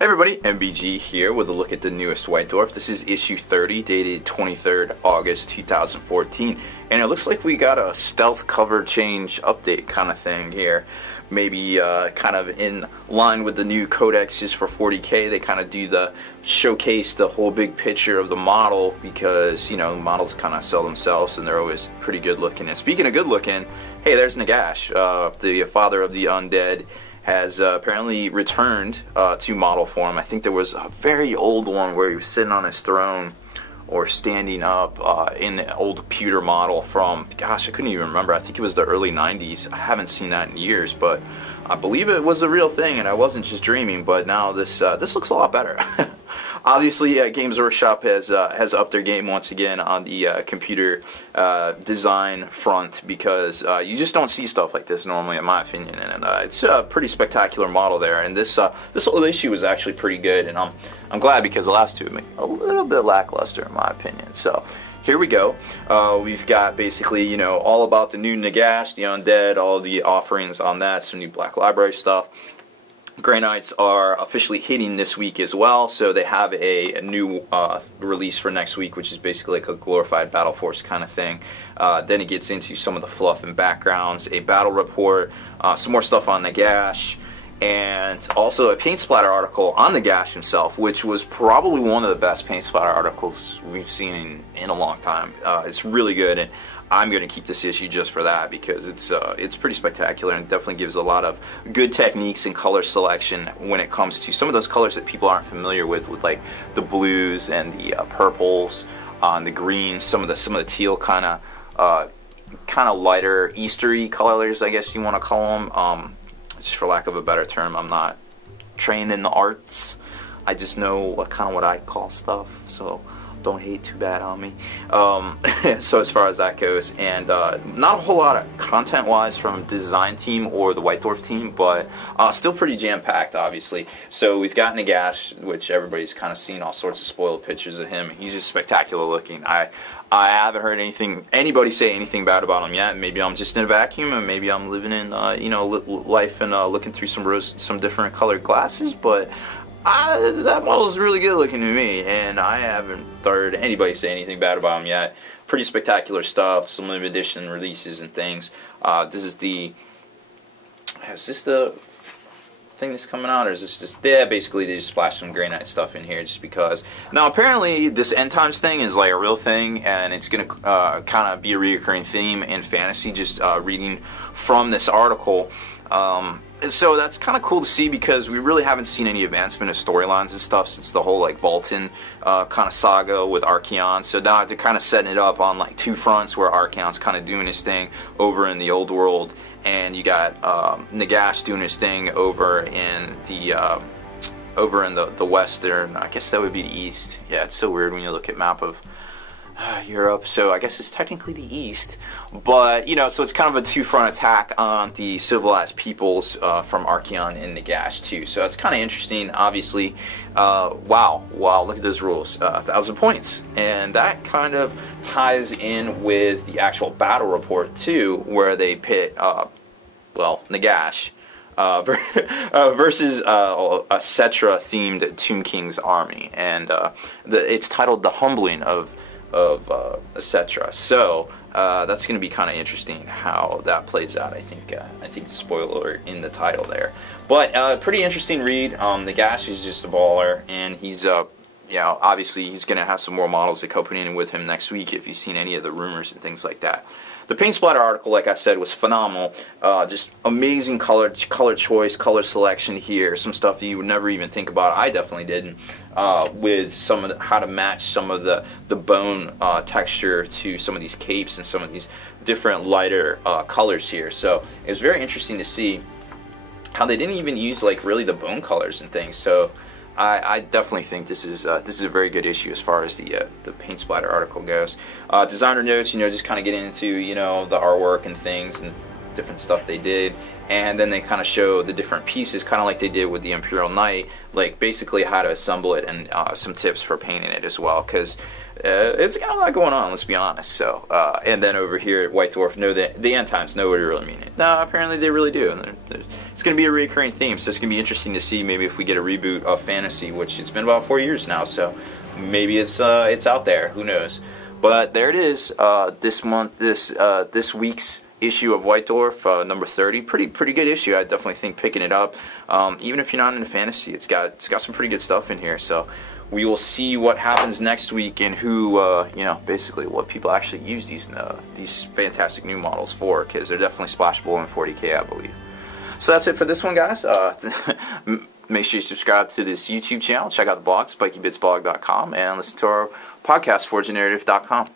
Hey everybody, MBG here with a look at the newest White Dwarf. This is issue 30, dated 23rd August 2014, and it looks like we got a stealth cover change update kind of thing here. Maybe kind of in line with the new codexes for 40K. They kind of do the showcase the whole big picture of the model because, you know, models kind of sell themselves and they're always pretty good looking. And speaking of good looking, hey, there's Nagash, the father of the Undead. Has apparently returned to model form. I think there was a very old one where he was sitting on his throne or standing up in the old pewter model from, gosh, I couldn't even remember. I think it was the early 90s. I haven't seen that in years, but I believe it was a real thing and I wasn't just dreaming. But now this looks a lot better. Obviously, Games Workshop has upped their game once again on the computer design front because you just don't see stuff like this normally, in my opinion. And it's a pretty spectacular model there. And this whole issue was actually pretty good, and I'm glad because the last two have been a little bit lackluster, in my opinion. So here we go. We've got basically, you know, all about the new Nagash, the Undead, all the offerings on that, some new Black Library stuff. Grey Knights are officially hitting this week as well, so they have a new release for next week, which is basically like a glorified Battle Force kind of thing. Then it gets into some of the fluff and backgrounds, a battle report, some more stuff on Nagash, and also a paint splatter article on Nagash himself, which was probably one of the best paint splatter articles we've seen in a long time. It's really good, and I'm going to keep this issue just for that because it's pretty spectacular and definitely gives a lot of good techniques and color selection when it comes to some of those colors that people aren't familiar with like the blues and the purples, the greens, some of the teal kind of lighter Eastery colors, I guess you want to call them. Just for lack of a better term, I'm not trained in the arts. I just know what I call stuff. So don't hate too bad on me. So as far as that goes, and not a whole lot of content-wise from design team or the White Dwarf team, but still pretty jam-packed, obviously. So we've got Nagash, which everybody's kind of seen all sorts of spoiled pictures of him. He's just spectacular looking. I haven't heard anybody say anything bad about him yet. Maybe I'm just in a vacuum, and maybe I'm living in you know, life and looking through some different colored glasses, but that model is really good looking to me, and I haven't heard anybody say anything bad about him yet. Pretty spectacular stuff, some limited edition releases and things. Is this the thing that's coming out, or is this just, yeah, basically they just splashed some Grey Knight stuff in here just because. Now apparently this end times thing is like a real thing, and it's going to kind of be a reoccurring theme in fantasy, just reading from this article. So that's kind of cool to see because we really haven't seen any advancement of storylines and stuff since the whole like Vulcan kind of saga with Archaon. So now they're kind of setting it up on like two fronts where Archaon's kind of doing his thing over in the old world, and you got Nagash doing his thing over in the western. I guess that would be the east. Yeah, it's so weird when you look at map of Europe, so I guess it's technically the East, but you know, so it's kind of a two-front attack on the civilized peoples from Archaon and Nagash too. So it's kind of interesting. Obviously, wow, look at those rules, 1,000 points, and that kind of ties in with the actual battle report too, where they pit, well, Nagash versus a Cetra-themed Tomb King's army, and it's titled "The Humbling of etc." So that's going to be kind of interesting how that plays out. I think the spoiler in the title there, but pretty interesting read. Nagash is just a baller, and he's you know, obviously he's going to have some more models accompanying with him next week if you've seen any of the rumors and things like that. The paint splatter article, like I said, was phenomenal. Just amazing color choice, color selection here. Some stuff that you would never even think about. I definitely didn't. With some of how to match some of the bone texture to some of these capes and some of these different lighter colors here. So it was very interesting to see how they didn't even use like really the bone colors and things. So I definitely think this is a very good issue as far as the paint splatter article goes. Designer notes, you know, just kind of getting into, you know, the artwork and things, and different stuff they did, and then they kind of show the different pieces, kind of like they did with the Imperial Knight, like basically how to assemble it and some tips for painting it as well, because it's got a lot going on, let's be honest. So, and then over here at White Dwarf, know that the end times, nobody really mean it. No, apparently they really do. And it's going to be a recurring theme, so it's going to be interesting to see maybe if we get a reboot of Fantasy, which it's been about 4 years now, so maybe it's out there. Who knows? But there it is. This week's issue of White Dwarf, number 30. Pretty good issue. I definitely think picking it up, even if you're not into fantasy, it's got some pretty good stuff in here. So we will see what happens next week and who, basically what people actually use these fantastic new models for, because they're definitely splashable in 40K, I believe. So that's it for this one, guys. Make sure you subscribe to this YouTube channel. Check out the blog, spikybitsblog.com, and listen to our podcast, forgenarrative.com.